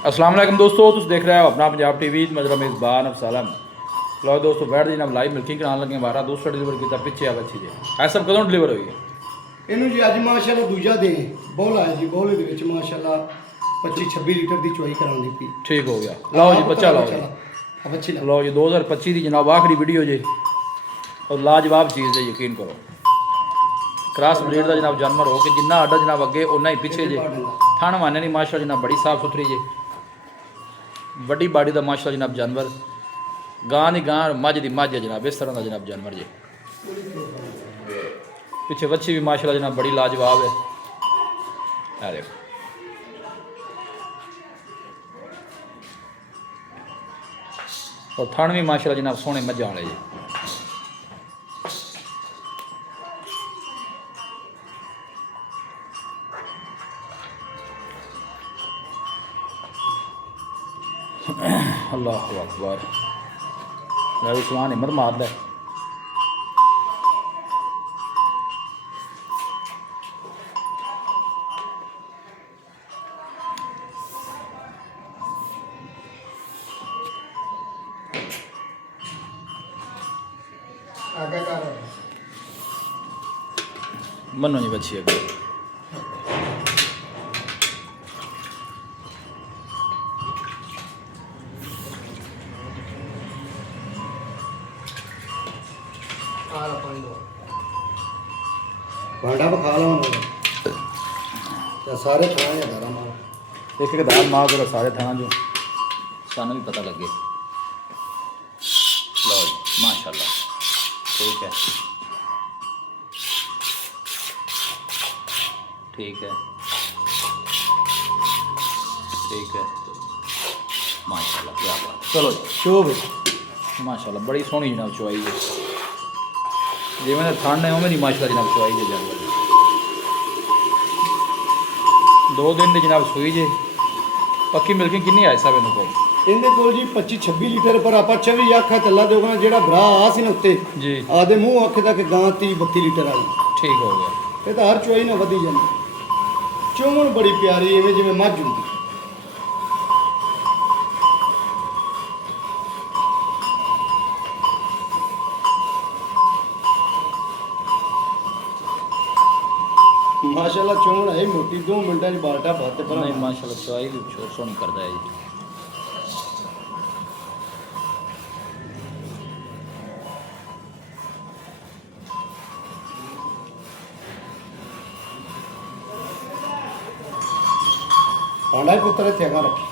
अस्सलाम वालेकुम दोस्तों, तुम देख रहे हो अपना पंजाब टीवी। मेरा मेज़बान अफसालम। लो दोस्तों, बैठ जी जनाब लाइव मिल्किंग कराने लगे। बारह दूसरा डिलीवर किया पिछे आ बच्ची जी ऐ सब कदों डिलीवर हुई है? ਇਹਨੂੰ ਜੀ ਅੱਜ ਮਾਸ਼ਾਅੱਲਾ ਦੂਜਾ ਦਿਨ ਬੋਲ ਆਇਆ ਜੀ। ਬੋਲ ਦੇ ਵਿੱਚ ਮਾਸ਼ਾਅੱਲਾ 25-26 ਲੀਟਰ ਦੀ ਚੁਆਈ ਕਰਾਉਂਦੀ ਪਈ। ठीक हो गया। लो जी बच्चा लाओ जी। ਆ ਬੱਚੀ ਲਾ लो जी 2025 की जनाब आखिरी वीडियो जी और लाजवाब चीज़ है, यकीन करो। क्रॉस ब्रीड का जनाब जानवर हो कि जिन्ना आडा जनाब अगे उन्ना ही पिछे जे। थन माने नहीं माशा जनाब बड़ी साफ सुथरी जे, बड़ी बाड़ी का माशा जनाब जानवर। गां की गां, मझ की मझ है जनाब, इस तरह का जनाब जानवर जे। पिछे बच्ची भी माशाल्लाह जनाब बड़ी लाजवाब है। आ देखो और थन भी माशाल्लाह जनाब सोहने मझां वाले जी। अल्लाह अकबर। मैं भी समान हिम्मत मार लै। ਆਗਾ ਕਰ मनो जी बच्ची अगे ਆਲਾ ਪਾਣੀ ਦੋ ਭਾਂਡਾ ਬਖਾ ਲਾ ਉਹਨਾਂ ਤੇ ਸਾਰੇ ਖਾਣੇ ਦਾ ਮਾਰ एक एक दाल मार करो सारे थाना जो सानू भी पता लगे। लो जी माशाल्लाह ठीक है, ठीक है, ठीक है माशाल्लाह, क्या बात। चलो जी ਸ਼ੋਭ माशाल्लाह बड़ी सोहनी जनाब चुआई है। जिवें दा थन है उवें दी माशाल्लाह जनाब चुआई है जानवर दी। 2 दिन दी जनाब सूई जे। पक्की मिल्किंग कितनी है साहब इन्हों को? ਇਹਦੇ ਕੋਲ ਜੀ 25-26 ਲੀਟਰ ਪਰ ਆਪਾਂ 24 ਅੱਖਾਂ ਚੱਲਾ ਦੇਉਗਾ। ਜਿਹੜਾ ਭਰਾ ਆ ਸੀ ਨਾ ਉੱਤੇ जी ਆਦੇ ਮੂੰਹ ਅੱਖ ਦਾ ਕਿ ਗਾਂ 30-32 ਲੀਟਰ ਆਈ। ठीक हो गया। ਇਹ ਤਾਂ ਹਰ ਚੁਆਈ ਨਾਲ ਵਧੀ ਜਾਂਦੀ। ਚੋਮਨ ਬੜੀ ਪਿਆਰੀ ਐਵੇਂ ਜਿਵੇਂ ਮੱਝ ਹੁੰਦੀ। माशाल्लाह चोमन है मोटी। 2 मिनटां च बाल्टा भाते पर नहीं माशाल्लाह चुआई भी छोट सोहनी करता है जी। भांडा ही पुत्र इत्थे अगां रखी।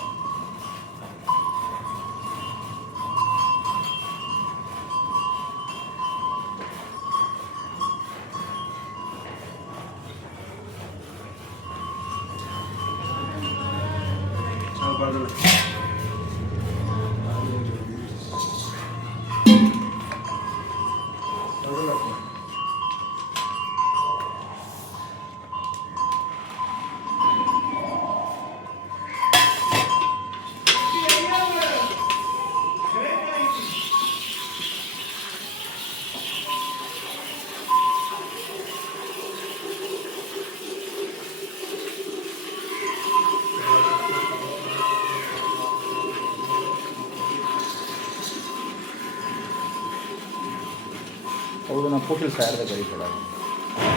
ਉਹਦੇ ਨਾਲ ਪੁੱਠੀ ਸਾਈਡ ਤੇ ਕਰੀ ਥੋੜਾ।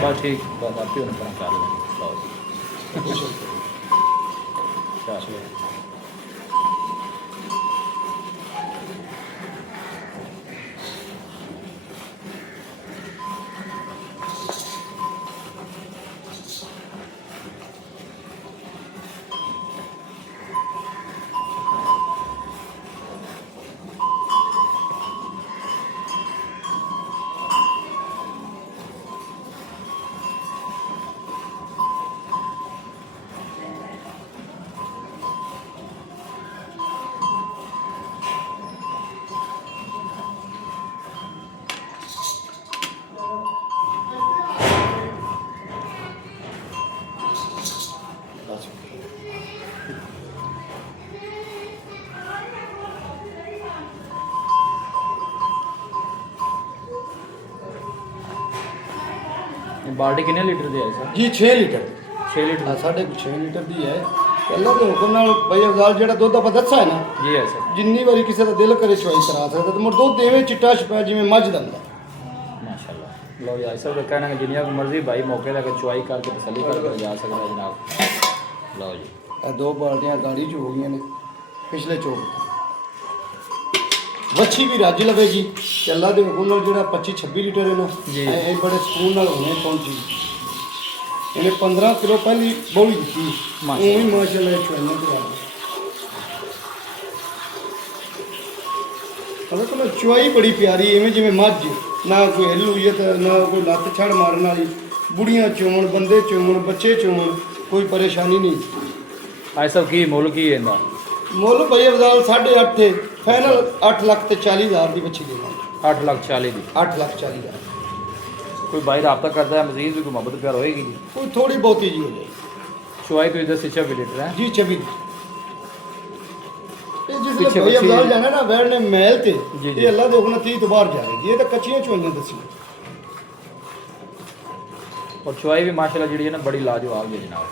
ਬਸ ਠੀਕ, ਬਸ ਆਪੇ ਉਹਨੂੰ ਪਰਾਂ ਕਰ ਲੈ। ਲਓ ਚੱਲ बाल्टी कितने लीटर दी है सर? जी 6 लीटर। 6 लीटर। हाँ 6.5 लीटर दी है। ਅੱਲਾ ਦੇ ਹੁਕਮ ਨਾਲ ਭਾਈ ਅਫਜ਼ਾਲ ਜਿਹੜਾ ਦੁੱਧ ਆਪਾਂ ਦੱਸਿਆ ਹੈ ਨਾ, ਜੀ ਹੈ ਸਰ ਜਿੰਨੀ ਵਾਰੀ ਕਿਸੇ ਦਾ ਦਿਲ ਕਰੇ ਚੁਆਈ ਕਰਾ ਸਕਦਾ ਤੇ ਮੁਰ ਦੁੱਧ ਐਵੇਂ ਚਿੱਟਾ ਛਪਿਆ ਜਿਵੇਂ ਮੱਝ ਦਾ ਹੁੰਦਾ। ਮਾਸ਼ਾਅੱਲਾ। ਲਓ ਜੀ ਭਾਈ ਸਾਹਿਬ ਦਾ ਕਹਿਣਾ ਹੈ ਜਿੰਨੀਆਂ ਕੁ ਮਰਜ਼ੀ ਭਾਈ ਮੌਕੇ ਤੱਕ ਚੁਆਈ ਕਰਕੇ ਤਸੱਲੀ ਕਰਕੇ ਜਾ ਸਕਦਾ ਹੈ ਜਨਾਬ। ਲਓ ਜੀ ਇਹ ਦੋ ਬਾਲਟੀਆਂ ਗਾੜੀ ਚ ਹੋ ਗਈਆਂ ਨੇ ਪਿਛਲੇ ਚੋਕ। ਵੱਛੀ ਵੀ ਰੱਜ ਲਵੇਗੀ ਤੇ ਅੱਲਾ ਦੇ ਹੁਕਮ ਨਾਲ ਜਿਹੜਾ 25-26 ਲੀਟਰ ਇਹਨੂੰ ਜੀ। ਇਹ ਬੜੇ ਸਕੂਨ ਨਾਲ ਹੁਣੇ ਪਹੁੰਚੀ। ਇਹਨੇ 15 ਕਿਲੋ ਪਹਿਲੀ ਬੋਲੀ ਦਿੱਤੀ ਮਾਸ਼ਾਅੱਲਾ। ਉਹ ਵੀ ਮਾਸ਼ਾਅੱਲਾ ਚੁਆਈਆਂ ਤੇ ਆ ਅਗਰ ਤੁਹਾਨੂੰ ਚੁਆਈ ਬੜੀ ਪਿਆਰੀ ਐਵੇਂ ਜਿਵੇਂ ਮੱਝ ਨਾ ਕੋਈ ਹਿੱਲੂਜਤ ਨਾ ਕੋਈ ਲੱਤ ਛੜ ਮਾਰਨ ਵਾਲੀ। ਬੁੜੀਆਂ ਚੋਣ ਬੰਦੇ ਚੋਣ ਬੱਚੇ ਚੋਣ ਕੋਈ ਪਰੇਸ਼ਾਨੀ ਨਹੀਂ। ਭਾਈ ਸਾਹਿਬ ਕੀ ਮੁੱਲ ਕੀ ਹੈ ਇਹਦਾ? ਮੁੱਲ ਭਾਈ ਅਫਜ਼ਾਲ 8.5 ਫਾਈਨਲ 8,40,000 ਦੀ ਬੱਚੀ ਦੇਵਾਂਗੇ। 8,40,000 ਦੀ। 8,40,000 ਕੋਈ ਭਾਈ ਰਾਬਤਾ ਕਰਦਾ ਹੈ ਮਜ਼ੀਦ ਵੀ ਕੋਈ ਮੁਹੱਬਤ ਪਿਆਰ ਹੋਏਗੀ ਜੀ? ਕੋਈ ਥੋੜੀ ਬਹੁਤੀ ਜੀ ਹੋ ਜਾਏਗੀ ਚੁਆਈ ਤੋਂ ਇਧਰ 26 ਲੀਟਰ ਹੈ ਜੀ 26 ਇਹ ਜਿਸ ਪਿੱਛੇ ਲਈ ਭਾਈ ਬੱਚੀ- ਅਫਜ਼ਾਲ ਜਾਣਾ ਨਾ ਵੈੜ ਨੇ ਮੈਲ ਤੇ ਜੀ, ਜੀ। ਇਹ ਅੱਲਾ ਦੇ ਹੁਕਮ ਨਾਲ 30 ਤੋਂ ਬਾਹਰ ਜਾਏਗੀ। ਇਹ ਤਾਂ ਕੱਚੀਆਂ ਚੋਈਆਂ ਦੱਸੀ। ਔਰ ਚੁਆਈ ਵੀ ਮਾਸ਼ਾਅੱਲਾ ਜਿਹੜੀ ਹੈ ਨਾ ਬੜੀ ਲਾਜਵਾਬ ਹੈ ਜਨਾਬ।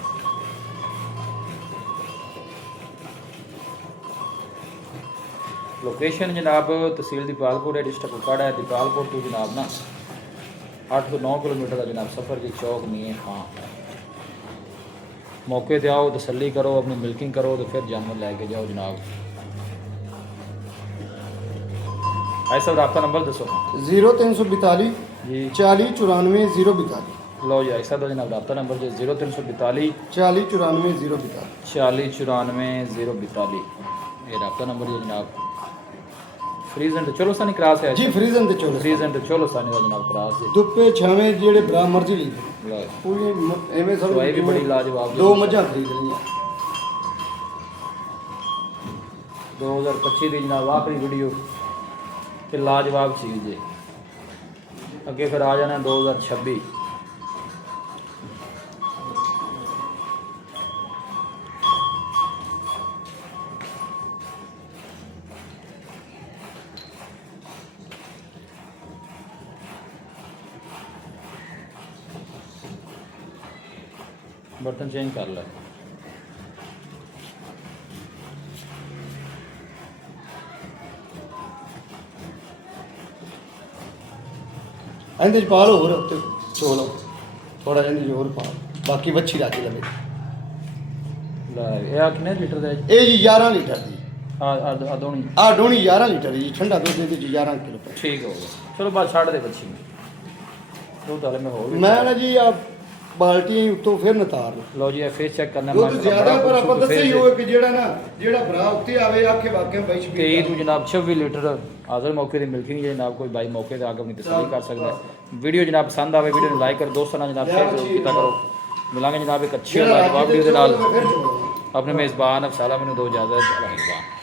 ਲੋਕੇਸ਼ਨ ਜਨਾਬ ਤਹਿਸੀਲ ਦੀਪਾਲਪੁਰ ਹੈ, डिस्ट्रिक्ट कुपवाड़ा है। ਦੀਪਾਲਪੁਰ ਤੋਂ जनाब ना 8 ਤੋਂ 9 किलोमीटर का जनाब सफ़र जी चौक नहीं है। हाँ मौके पे आओ तसल्ली करो अपनी मिल्किंग करो तो फिर जानवर लैके जाओ जनाब। ऐसा रब्ता नंबर दसो 0342 जी। 40 94 042 लो जी ऐसा तो जनाब रब्ता नंबर जो 0342 40 94 042 40 94 042 ये रब्ता नंबर है जनाब। फ्रीजन तो चलो सानी क्रास है ਜੀ ਫਰੀਜ਼ਨ ਤੇ ਚੋਲੇ फ्रीजन तो चलो सानी का जनाब क्रास है। ਦੁੱਪੇ ਛਾਵੇਂ ਜਿਹੜੇ ਬਰਾ ਮਰਜ਼ੀ ਲਈ लो ਪੂਰੀ ਐਵੇਂ ਸਭ चुआई भी बड़ी लाजवाब ਦੋ ਮੱਝਾਂ ਖਰੀਦ ਲਈਆਂ। 2025 ਦੀ ਜਨਾਬ ਆਖਰੀ ਵੀਡੀਓ ਤੇ ਲਾਜਵਾਬ ਚੀਜ਼ ਜੇ। ਅੱਗੇ ਫਿਰ ਆ ਜਾਣਾ 2026। बर्तन चेंज कर ले। ਇਹਦੇ ਚ ਪਾ ਲਓ ਹੋਰ ਉੱਤੇ ਚੋ ਲਓ ਥੋੜਾ ਜਿਹਾ ਇਹਦੇ ਚ ਹੋਰ ਪਾ ਲਓ। ਬਾਕੀ ਵੱਛੀ ਰੱਜ ਲਵੇ। ਲੈ ਇਹ ਕਿੰਨੇ ਲੀਟਰ ਦਾ ਹੈ ਜੀ? ਇਹ ਜੀ 11 ਲੀਟਰ ਦੀ ਆ ਦੋਣੀ ਆ ਡੋਣੀ 11 ਲੀਟਰ ਦੀ ਜੀ। ਠੰਡਾ ਦੁੱਧ ਇਹਦੇ ਚ 11 ਕਿਲੋ ਪੈ। ਠੀਕ ਹੋ ਗਿਆ। ਚਲੋ ਬਾਅਦ ਛੱਡ ਦੇ ਬੱਚੀ ਨੂੰ ਦੋ ਤਾਲੇ ਮੈਂ ਹੋਰ ਵੀ ਮੈਂ ਨਾ ਜੀ ਆ ਬਾਲਟੀਆਂ ਹੀ ਉੱਤੋਂ ਫਿਰ ਨਤਾਰ ਲਓ। ਲਓ ਜੀ ਇਹ ਫੇਸ ਚੈੱਕ ਕਰਨਾ ਦੁੱਧ ਮਾਸ਼ਾਅੱਲਾ ਜ਼ਿਆਦਾ ਬੜਾ ਪਰ ਆਪਾਂ ਖੂਬਸੂਰਤ ਦੱਸਿਆ ਹੀ face ਹੋਵੇ ਕਿ ਜਿਹੜਾ ਭਰਾ ਉੱਤੇ ਆਵੇ ਆਖੇ ਵਾਕਿਆ ਬਾਈ ਤੇ ਸ਼ਬੀਰ ਤੂੰ ਜਨਾਬ 26 ਲੀਟਰ ਹਾਜ਼ਰ ਮੌਕੇ ਦੀ ਮਿਲਕਿੰਗ ਜੇ ਜਨਾਬ ਕੋਈ ਬਾਈ ਮੌਕੇ ਤੇ ਆ ਕੇ ਆਪਣੀ ਤਸੱਲੀ ਕਰ ਸਕਦਾ ਹੈ। ਵੀਡੀਓ ਜਨਾਬ ਪਸੰਦ ਆਵੇ ਵੀਡੀਓ ਨੂੰ ਲਾਈਕ ਕਰ ਦੋਸਤਾਂ ਨਾਲ ਜਨਾਬ ਸ਼ੇਅਰ ਜ਼ਰੂਰ ਕੀਤਾ ਕਰੋ। ਮਿਲਾਂਗੇ ਜਨਾਬ ਇੱਕ ਅੱਛੀ ਲਾਜਵਾਬ ਵੀਡੀਓ ਦੇ ਨਾਲ। ਆਪਣੇ ਮੇਜ਼ਬਾਨ ਅਫਸਾਲਾ ਮੈਨੂੰ ਦੋ ਇਜਾਜ਼ਤ।